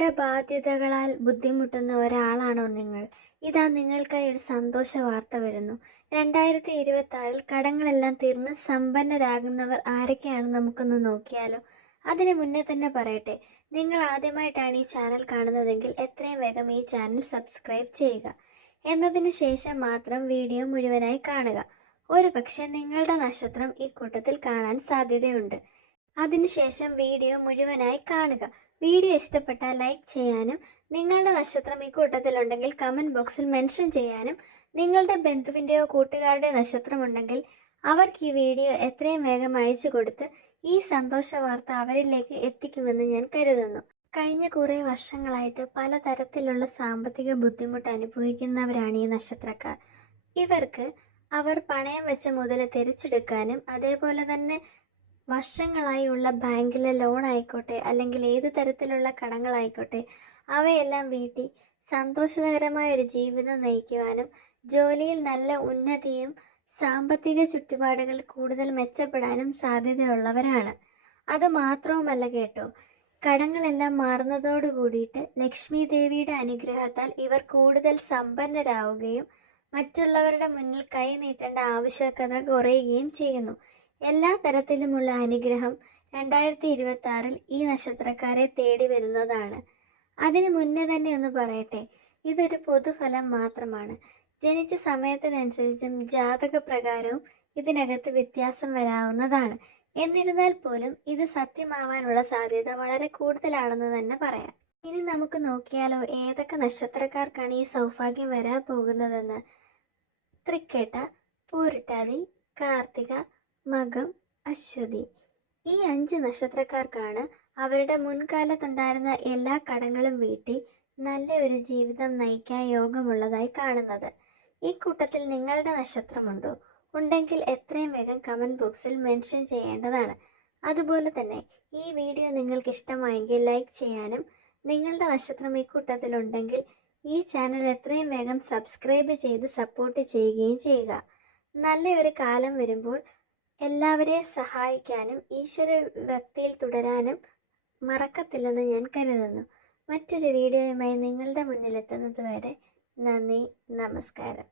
കടബാധ്യതകളാൽ ബുദ്ധിമുട്ടുന്ന ഒരാളാണോ നിങ്ങൾ? ഇതാ നിങ്ങൾക്കായി ഒരു സന്തോഷ വാർത്ത വരുന്നു. 2026 കടങ്ങളെല്ലാം തീർന്ന് സമ്പന്നരാകുന്നവർ ആരൊക്കെയാണെന്ന് നമുക്കൊന്ന് നോക്കിയാലോ? അതിന് മുന്നേ തന്നെ പറയട്ടെ, നിങ്ങൾ ആദ്യമായിട്ടാണ് ഈ ചാനൽ കാണുന്നതെങ്കിൽ എത്രയും വേഗം ഈ ചാനൽ സബ്സ്ക്രൈബ് ചെയ്യുക. എന്നതിന് ശേഷം മാത്രം വീഡിയോ മുഴുവനായി കാണുക. ഒരുപക്ഷെ നിങ്ങളുടെ നക്ഷത്രം ഈ കൂട്ടത്തിൽ കാണാൻ സാധ്യതയുണ്ട്. അതിനുശേഷം വീഡിയോ മുഴുവനായി കാണുക. വീഡിയോ ഇഷ്ടപ്പെട്ടാൽ ലൈക്ക് ചെയ്യാനും നിങ്ങളുടെ നക്ഷത്രം ഈ കൂട്ടത്തിലുണ്ടെങ്കിൽ കമൻറ്റ് ബോക്സിൽ മെൻഷൻ ചെയ്യാനും നിങ്ങളുടെ ബന്ധുവിൻ്റെയോ കൂട്ടുകാരുടെയോ നക്ഷത്രമുണ്ടെങ്കിൽ അവർക്ക് ഈ വീഡിയോ എത്രയും വേഗം അയച്ചു കൊടുത്ത് ഈ സന്തോഷ വാർത്ത അവരിലേക്ക് എത്തിക്കുമെന്ന് ഞാൻ കരുതുന്നു. കഴിഞ്ഞ കുറേ വർഷങ്ങളായിട്ട് പലതരത്തിലുള്ള സാമ്പത്തിക ബുദ്ധിമുട്ട് അനുഭവിക്കുന്നവരാണ് ഈ നക്ഷത്രക്കാർ. ഇവർക്ക് അവർ പണയം വെച്ച മുതൽ തിരിച്ചെടുക്കാനും അതേപോലെ തന്നെ വർഷങ്ങളായി ഉള്ള ബാങ്കിലെ ലോൺ ആയിക്കോട്ടെ അല്ലെങ്കിൽ ഏത് തരത്തിലുള്ള കടങ്ങളായിക്കോട്ടെ അവയെല്ലാം വീട്ടി സന്തോഷകരമായ ഒരു ജീവിതം നയിക്കുവാനും ജോലിയിൽ നല്ല ഉന്നതിയും സാമ്പത്തിക ചുറ്റുപാടുകൾ കൂടുതൽ മെച്ചപ്പെടാനും സാധ്യതയുള്ളവരാണ്. അതുമാത്രവുമല്ല കേട്ടോ, കടങ്ങളെല്ലാം മാറുന്നതോടു കൂടിയിട്ട് ലക്ഷ്മി ദേവിയുടെ അനുഗ്രഹത്താൽ ഇവർ കൂടുതൽ സമ്പന്നരാവുകയും മറ്റുള്ളവരുടെ മുന്നിൽ കൈ നീട്ടേണ്ട ആവശ്യകത കുറയുകയും ചെയ്യുന്നു. എല്ലാ തരത്തിലുമുള്ള അനുഗ്രഹം 2026 ഈ നക്ഷത്രക്കാരെ തേടി വരുന്നതാണ്. അതിന് മുന്നേ തന്നെ ഒന്ന് പറയട്ടെ, ഇതൊരു പൊതുഫലം മാത്രമാണ്. ജനിച്ച സമയത്തിനനുസരിച്ചും ജാതക പ്രകാരവും ഇതിനകത്ത് വ്യത്യാസം വരാവുന്നതാണ്. എന്നിരുന്നാൽ പോലും ഇത് സത്യമാവാനുള്ള സാധ്യത വളരെ കൂടുതലാണെന്ന് തന്നെ പറയാം. ഇനി നമുക്ക് നോക്കിയാലോ ഏതൊക്കെ നക്ഷത്രക്കാർക്കാണ് ഈ സൗഭാഗ്യം വരാൻ പോകുന്നതെന്ന്. തൃക്കേട്ട, പൂരിട്ടാതി, കാർത്തിക, മകം, അശ്വതി ഈ 5 നക്ഷത്രക്കാർക്കാണ് അവരുടെ മുൻകാലത്തുണ്ടായിരുന്ന എല്ലാ കടങ്ങളും വീട്ടി നല്ല ഒരു ജീവിതം നയിക്കാൻ യോഗമുള്ളതായി കാണുന്നത്. ഈ കൂട്ടത്തിൽ നിങ്ങളുടെ നക്ഷത്രമുണ്ടോ? ഉണ്ടെങ്കിൽ എത്രയും വേഗം കമൻറ്റ് ബോക്സിൽ മെൻഷൻ ചെയ്യേണ്ടതാണ്. അതുപോലെ തന്നെ ഈ വീഡിയോ നിങ്ങൾക്ക് ഇഷ്ടമായെങ്കിൽ ലൈക്ക് ചെയ്യാനും നിങ്ങളുടെ നക്ഷത്രം ഈ കൂട്ടത്തിലുണ്ടെങ്കിൽ ഈ ചാനൽ എത്രയും വേഗം സബ്സ്ക്രൈബ് ചെയ്ത് സപ്പോർട്ട് ചെയ്യുകയും ചെയ്യുക. നല്ലൊരു കാലം വരുമ്പോൾ എല്ലാവരെയും സഹായിക്കാനും ഈശ്വര ഭക്തിയിൽ തുടരാനും മറക്കത്തില്ലെന്ന് ഞാൻ കരുതുന്നു. മറ്റൊരു വീഡിയോയുമായി നിങ്ങളുടെ മുന്നിലെത്തുന്നത് വരെ നന്ദി, നമസ്കാരം.